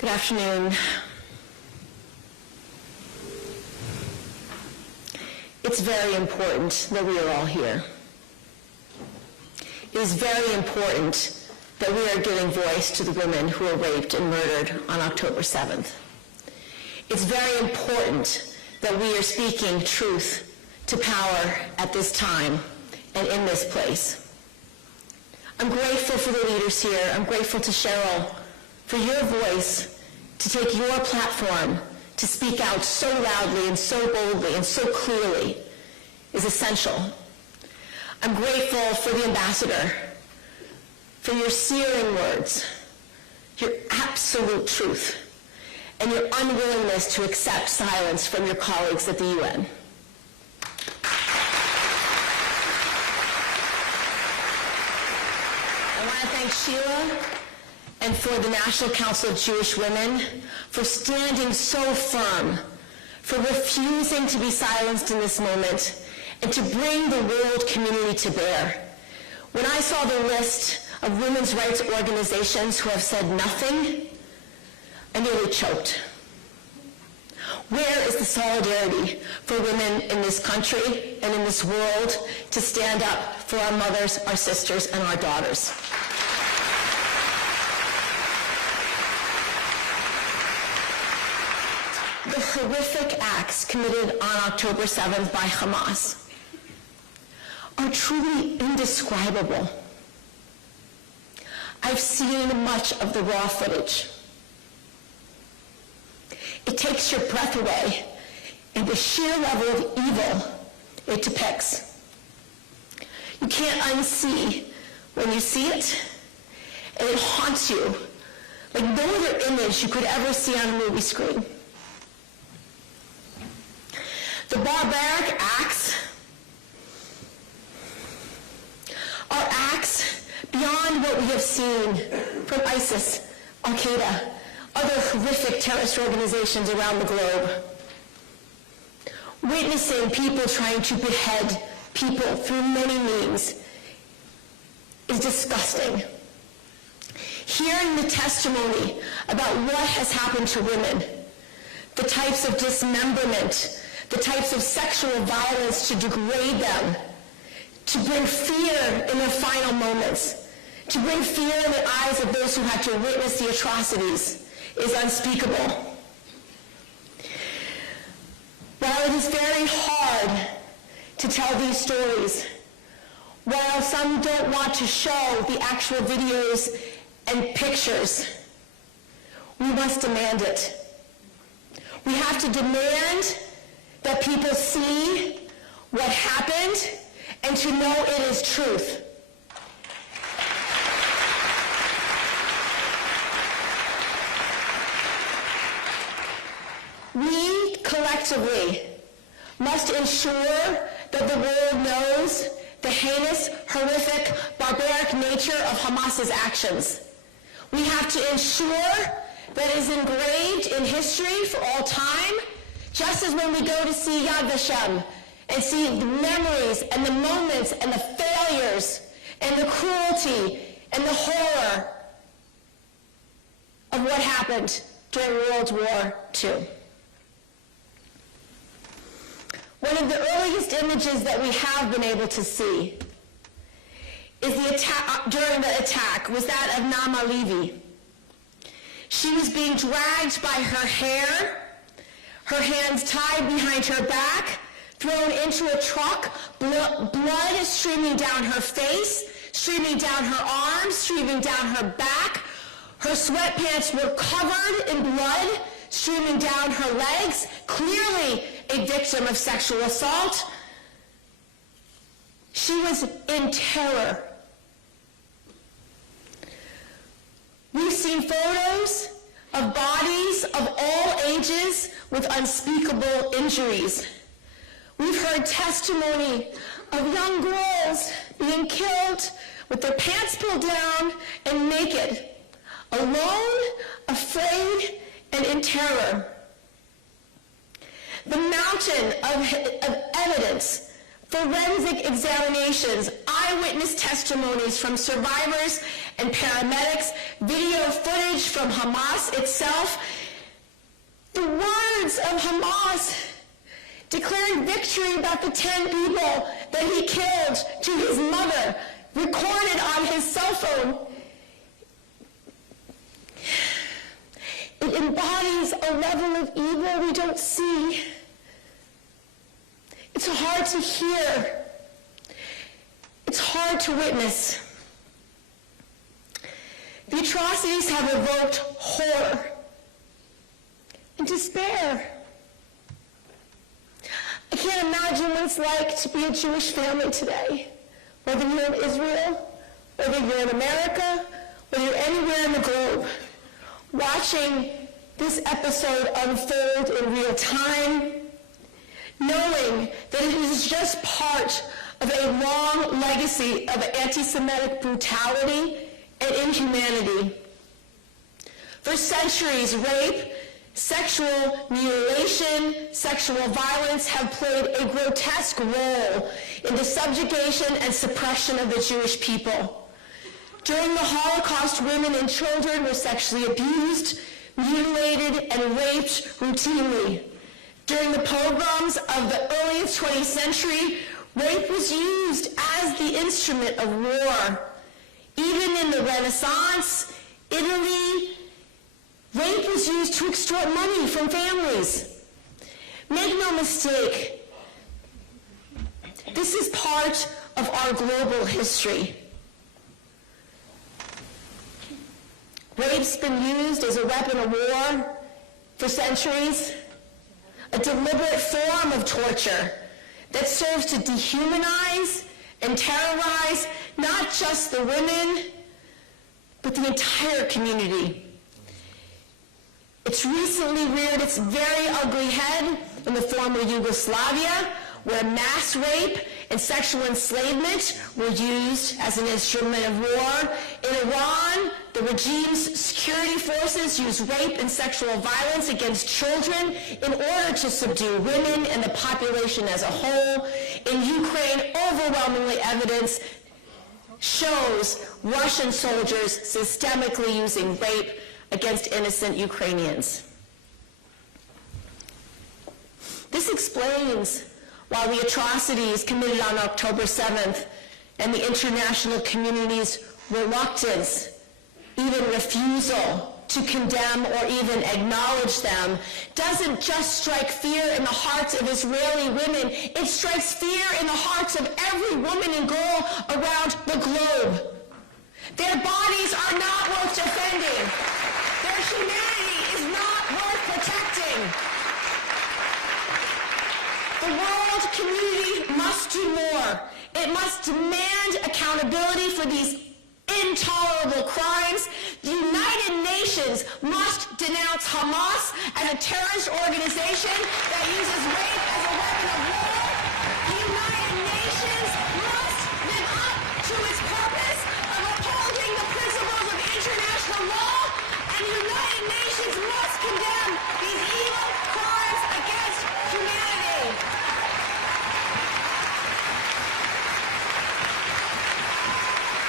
Good afternoon. It's very important that we are all here. It is very important that we are giving voice to the women who were raped and murdered on October 7th. It's very important that we are speaking truth to power at this time and in this place. I'm grateful for the leaders here. I'm grateful to Cheryl for your voice, to take your platform to speak out so loudly and so boldly and so clearly is essential. I'm grateful for the ambassador, for your searing words, your absolute truth, and your unwillingness to accept silence from your colleagues at the UN. I want to thank Sheila and for the National Council of Jewish Women for standing so firm, for refusing to be silenced in this moment, and to bring the world community to bear. When I saw the list of women's rights organizations who have said nothing, I nearly choked. Where is the solidarity for women in this country and in this world to stand up for our mothers, our sisters, and our daughters? The horrific acts committed on October 7th by Hamas are truly indescribable. I've seen much of the raw footage. It takes your breath away in the sheer level of evil it depicts. You can't unsee when you see it, and it haunts you like no other image you could ever see on a movie screen. The barbaric acts are acts beyond what we have seen from ISIS, Al-Qaeda, other horrific terrorist organizations around the globe. Witnessing people trying to behead people through many means is disgusting. Hearing the testimony about what has happened to women, the types of dismemberment, the types of sexual violence to degrade them, to bring fear in their final moments, to bring fear in the eyes of those who had to witness the atrocities is unspeakable. While it is very hard to tell these stories, while some don't want to show the actual videos and pictures, we must demand it. We have to demand that people see what happened and to know it is truth. We collectively must ensure that the world knows the heinous, horrific, barbaric nature of Hamas's actions. We have to ensure that it is engraved in history for all time, just as when we go to see Yad Vashem and see the memories and the moments and the failures and the cruelty and the horror of what happened during World War II. One of the earliest images that we have been able to see is the attack, during the attack, was that of Naama Levy. She was being dragged by her hair, her hands tied behind her back, thrown into a truck, blood streaming down her face, streaming down her arms, streaming down her back. Her sweatpants were covered in blood, streaming down her legs, clearly a victim of sexual assault. She was in terror. We've seen photos of bodies of all ages with unspeakable injuries. We've heard testimony of young girls being killed with their pants pulled down and naked, alone, afraid, and in terror. The mountain of evidence Forensic examinations, eyewitness testimonies from survivors and paramedics, video footage from Hamas itself, the words of Hamas declaring victory about the 10 people that he killed to his mother, recorded on his cell phone. It embodies a level of evil we don't see. It's hard to hear. It's hard to witness. The atrocities have evoked horror and despair. I can't imagine what it's like to be a Jewish family today, whether you're in Israel, whether you're in America, whether you're anywhere in the globe, watching this episode unfold in real time, knowing that it is just part of a long legacy of anti-Semitic brutality and inhumanity. For centuries, rape, sexual mutilation, sexual violence have played a grotesque role in the subjugation and suppression of the Jewish people. During the Holocaust, women and children were sexually abused, mutilated, and raped routinely. During the pogroms of the earliest 20th century, rape was used as the instrument of war. Even in the Renaissance, Italy, rape was used to extort money from families. Make no mistake, this is part of our global history. Rape's been used as a weapon of war for centuries, a deliberate form of torture that serves to dehumanize and terrorize not just the women, but the entire community. It's recently reared its very ugly head in the former Yugoslavia, where mass rape and sexual enslavement were used as an instrument of war. In Iran, the regime's security forces used rape and sexual violence against children in order to subdue women and the population as a whole. In Ukraine, overwhelmingly evidence shows Russian soldiers systemically using rape against innocent Ukrainians. This explains why the atrocities committed on October 7th and the international community's reluctance, even refusal to condemn or even acknowledge them, doesn't just strike fear in the hearts of Israeli women, it strikes fear in the hearts of every woman and girl around the globe. Their bodies are not worth defending. Their humanity is not worth protecting. The world community must do more. It must demand accountability for these intolerable crimes. The United Nations must denounce Hamas as a terrorist organization that uses rape as a weapon of war. The United Nations must live up to its purpose of upholding the principles of international law, and the United Nations must condemn these evil